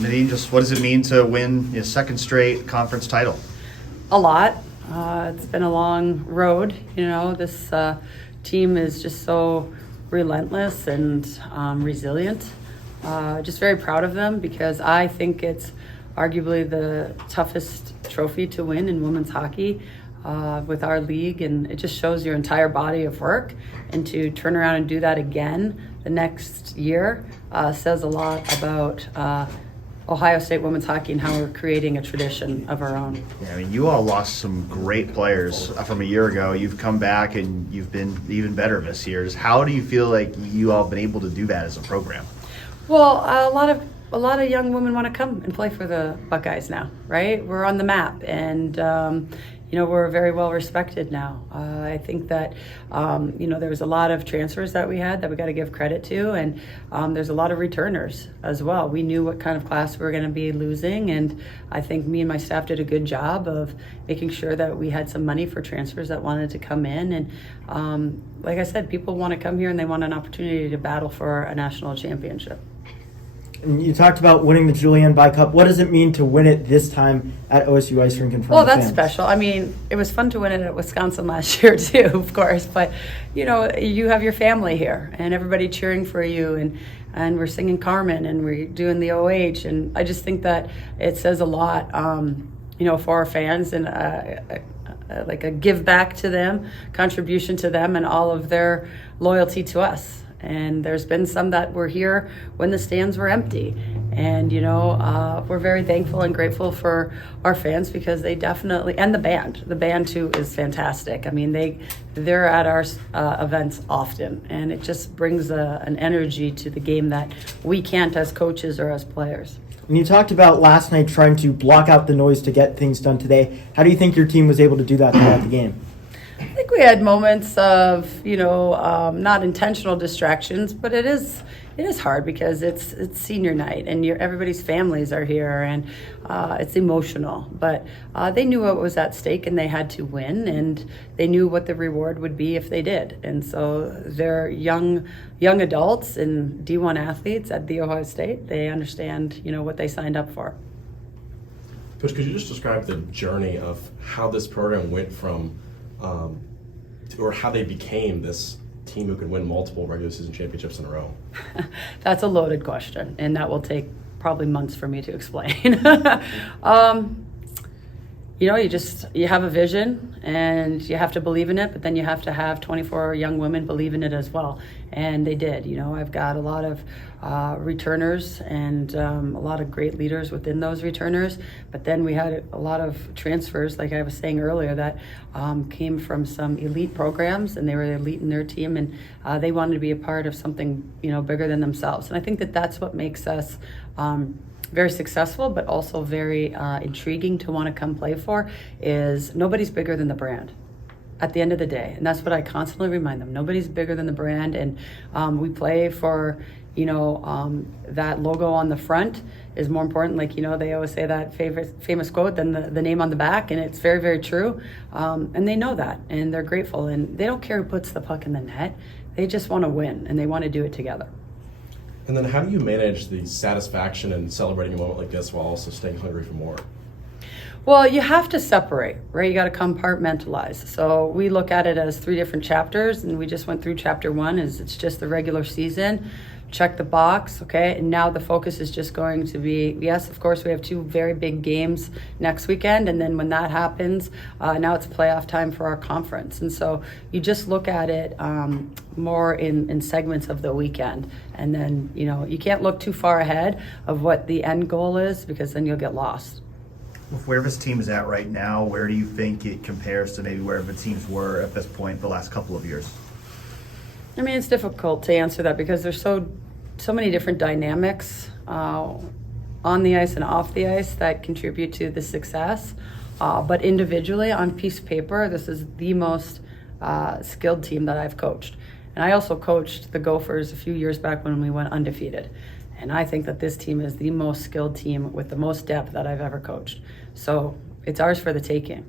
Nadine, just what does it mean to win your second straight conference title? A lot. It's been a long road. This team is just so relentless and resilient. Just very proud of them because I think it's arguably the toughest trophy to win in women's hockey with our league, and it just shows your entire body of work. And to turn around and do that again the next year says a lot about Ohio State women's hockey and how we're creating a tradition of our own. Yeah, I mean, you all lost some great players from a year ago. You've come back and you've been even better this year. Just how do you feel like you all have been able to do that as a program? Well, a lot of young women want to come and play for the Buckeyes now, right? We're on the map, and we're very well respected now. I think that there was a lot of transfers that we had that we got to give credit to, and there's a lot of returners as well. We knew what kind of class we were going to be losing, and I think me and my staff did a good job of making sure that we had some money for transfers that wanted to come in. And like I said, people want to come here and they want an opportunity to battle for a national championship. And you talked about winning the Julian B Cup. What does it mean to win it this time at OSU Ice Rink in front Well, of that's fans? special. I mean, it was fun to win it at Wisconsin last year too, of course. But you have your family here, and everybody cheering for you, and we're singing Carmen, and we're doing the OH, and I just think that it says a lot, for our fans, and like a give back to them, contribution to them, and all of their loyalty to us. And there's been some that were here when the stands were empty. And, we're very thankful and grateful for our fans because they definitely, and the band too is fantastic. I mean, they're at our events often, and it just brings an energy to the game that we can't as coaches or as players. And you talked about last night trying to block out the noise to get things done today. How do you think your team was able to do that throughout the game? I think we had moments of, not intentional distractions, but it is hard because it's senior night and everybody's families are here, and it's emotional. But they knew what was at stake and they had to win, and they knew what the reward would be if they did. And so they're young adults and D1 athletes at The Ohio State. They understand, what they signed up for. Coach, could you just describe the journey of how this program went from or how they became this team who could win multiple regular season championships in a row? That's a loaded question, and that will take probably months for me to explain. You have a vision and you have to believe in it, but then you have to have 24 young women believe in it as well. And they did. I've got a lot of returners and a lot of great leaders within those returners. But then we had a lot of transfers, like I was saying earlier, that came from some elite programs, and they were elite in their team, and they wanted to be a part of something, bigger than themselves. And I think that that's what makes us very successful, but also very intriguing to want to come play for, is nobody's bigger than the brand at the end of the day. And that's what I constantly remind them. Nobody's bigger than the brand. And we play for, that logo on the front is more important. Like, they always say that famous quote than the name on the back. And it's very, very true. And they know that, and they're grateful. And they don't care who puts the puck in the net. They just want to win, and they want to do it together. And then how do you manage the satisfaction and celebrating a moment like this while also staying hungry for more? Well, you have to separate, right? You got to compartmentalize. So we look at it as 3 different chapters, and we just went through chapter 1. It's just the regular season. Check the box, okay? And now the focus is just going to be, yes, of course, we have 2 very big games next weekend, and then when that happens, now it's playoff time for our conference. And so you just look at it more in segments of the weekend, and then, you can't look too far ahead of what the end goal is, because then you'll get lost. Where this team is at right now, where do you think it compares to maybe where the teams were at this point the last couple of years? I mean, it's difficult to answer that because there's so many different dynamics on the ice and off the ice that contribute to the success. But individually, on piece of paper, this is the most skilled team that I've coached. And I also coached the Gophers a few years back when we went undefeated. And I think that this team is the most skilled team with the most depth that I've ever coached. So it's ours for the taking.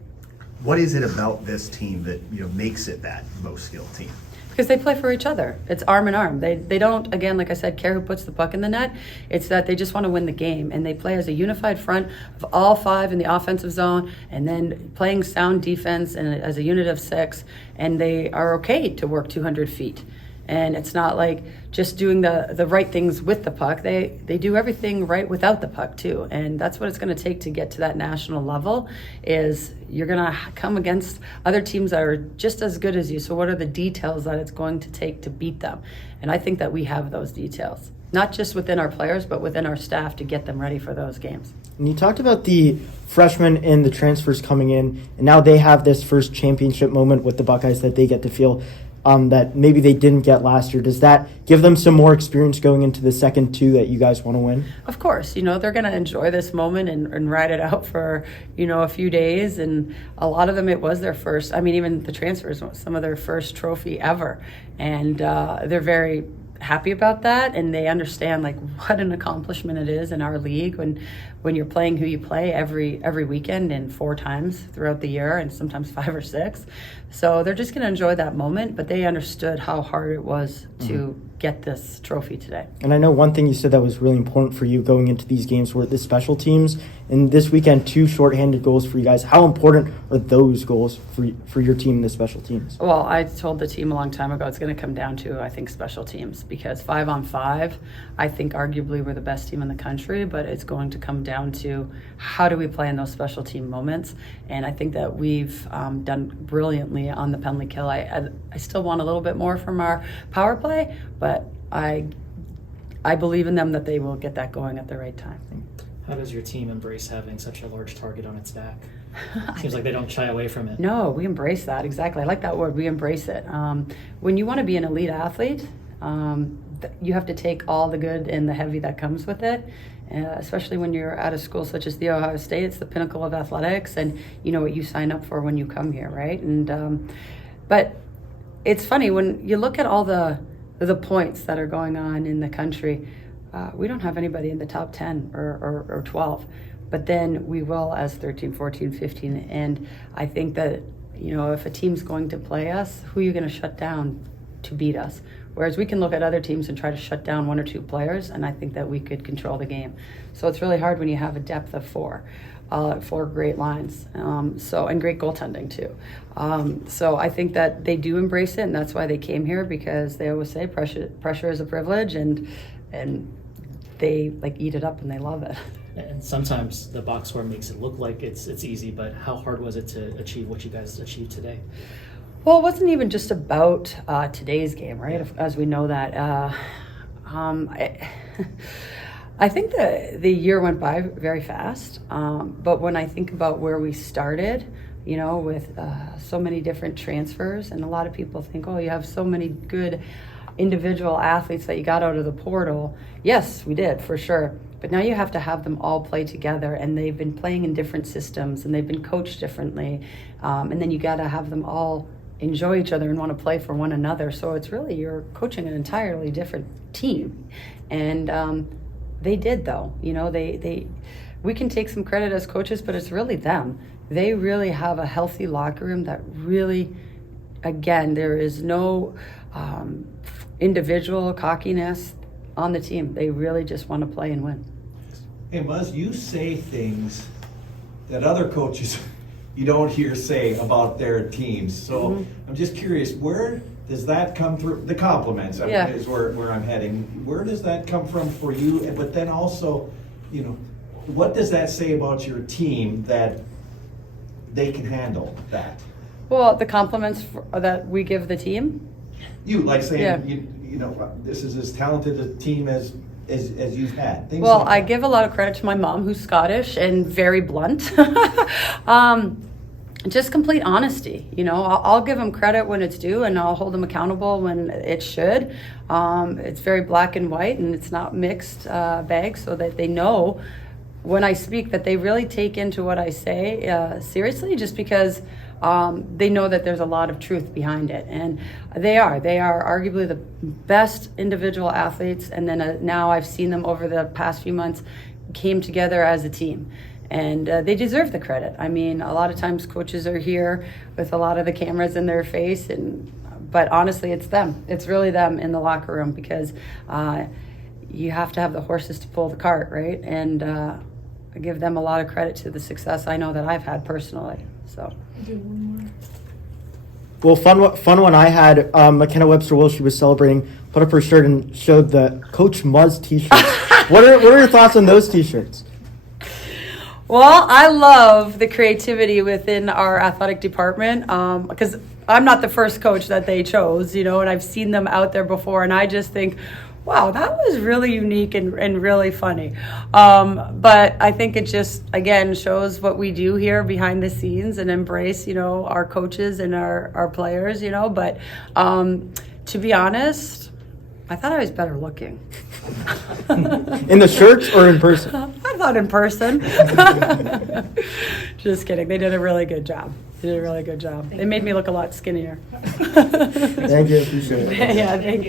What is it about this team that makes it that most skilled team? Because they play for each other. It's arm in arm. They don't, again, like I said, care who puts the puck in the net. It's that they just want to win the game. And they play as a unified front of all 5 in the offensive zone, and then playing sound defense and as a unit of 6. And they are okay to work 200 feet. And it's not like just doing the right things with the puck. They do everything right without the puck too. And that's what it's going to take to get to that national level, is you're going to come against other teams that are just as good as you. So what are the details that it's going to take to beat them? And I think that we have those details, not just within our players, but within our staff to get them ready for those games. And you talked about the freshmen and the transfers coming in, and now they have this first championship moment with the Buckeyes that they get to feel. That maybe they didn't get last year. Does that give them some more experience going into the second 2 that you guys want to win? Of course, they're going to enjoy this moment and ride it out for, a few days. And a lot of them, it was their first, even the transfers, some of their first trophy ever. And they're very happy about that, and they understand what an accomplishment it is in our league when you're playing who you play every weekend and 4 times throughout the year, and sometimes 5 or 6. So they're just going to enjoy that moment, but they understood how hard it was to get this trophy today. And I know one thing you said that was really important for you going into these games were the special teams. And this weekend, 2 shorthanded goals for you guys. How important are those goals for your team in the special teams? Well, I told the team a long time ago it's going to come down to, I think, special teams, because 5-on-5, I think arguably we're the best team in the country, but it's going to come down to how do we play in those special team moments. And I think that we've done brilliantly on the penalty kill. I still want a little bit more from our power play, but I believe in them that they will get that going at the right time. How does your team embrace having such a large target on its back? Seems like they don't shy away from it. No, we embrace that. Exactly. I like that word. We embrace it. When you want to be an elite athlete, you have to take all the good and the heavy that comes with it. Especially when you're at a school such as the Ohio State, it's the pinnacle of athletics, and you know what you sign up for when you come here, right? And but it's funny when you look at all the points that are going on in the country. We don't have anybody in the top 10 or 12, but then we will as 13, 14, 15. And I think that, if a team's going to play us, who are you going to shut down to beat us? Whereas we can look at other teams and try to shut down 1 or 2 players, and I think that we could control the game. So it's really hard when you have a depth of 4 great lines, and great goaltending too. So I think that they do embrace it, and that's why they came here, because they always say pressure is a privilege, and they eat it up and they love it. And sometimes the box score makes it look like it's easy, but how hard was it to achieve what you guys achieved today? Well, it wasn't even just about today's game, right? As we know that. I think the year went by very fast, but when I think about where we started, with so many different transfers, and a lot of people think, oh, you have so many good individual athletes that you got out of the portal. Yes, we did, for sure. But now you have to have them all play together, and they've been playing in different systems, and they've been coached differently. And then you got to have them all enjoy each other and want to play for one another. So it's really, you're coaching an entirely different team. And they did, though. We can take some credit as coaches, but it's really them. They really have a healthy locker room that really, again, there is no individual cockiness on the team. They really just want to play and win. Hey, Muzz, you say things that other coaches you don't hear say about their teams. So I'm just curious, where does that come through? The compliments is where I'm heading. Where does that come from for you? But then also, what does that say about your team that they can handle that? Well, the compliments that we give the team. You like saying, this is as talented a team as you've had. Things Well, like I that. give a lot of credit to my mom, who's Scottish and very blunt. Just complete honesty. I'll give them credit when it's due, and I'll hold them accountable when it should. It's very black and white, and it's not mixed bags, so that they know when I speak that they really take into what I say seriously, just because they know that there's a lot of truth behind it. And they are arguably the best individual athletes. And then now I've seen them over the past few months came together as a team. And they deserve the credit. A lot of times coaches are here with a lot of the cameras in their face and But honestly, it's them. It's really them in the locker room, because you have to have the horses to pull the cart, right? And I give them a lot of credit to the success I know that I've had personally. So. Well, fun one I had. McKenna Webster Will, she was celebrating, put up her shirt and showed the Coach Muzz T-shirts. What are your thoughts on those T-shirts? Well, I love the creativity within our athletic department, because I'm not the first coach that they chose, and I've seen them out there before, and I just think, wow, that was really unique and really funny. But I think it just, again, shows what we do here behind the scenes and embrace, our coaches and our players, But to be honest, I thought I was better looking. In the shirts or in person? I thought in person. Just kidding. They did a really good job. They made me look a lot skinnier. Thank you. Appreciate it. Yeah, thank you.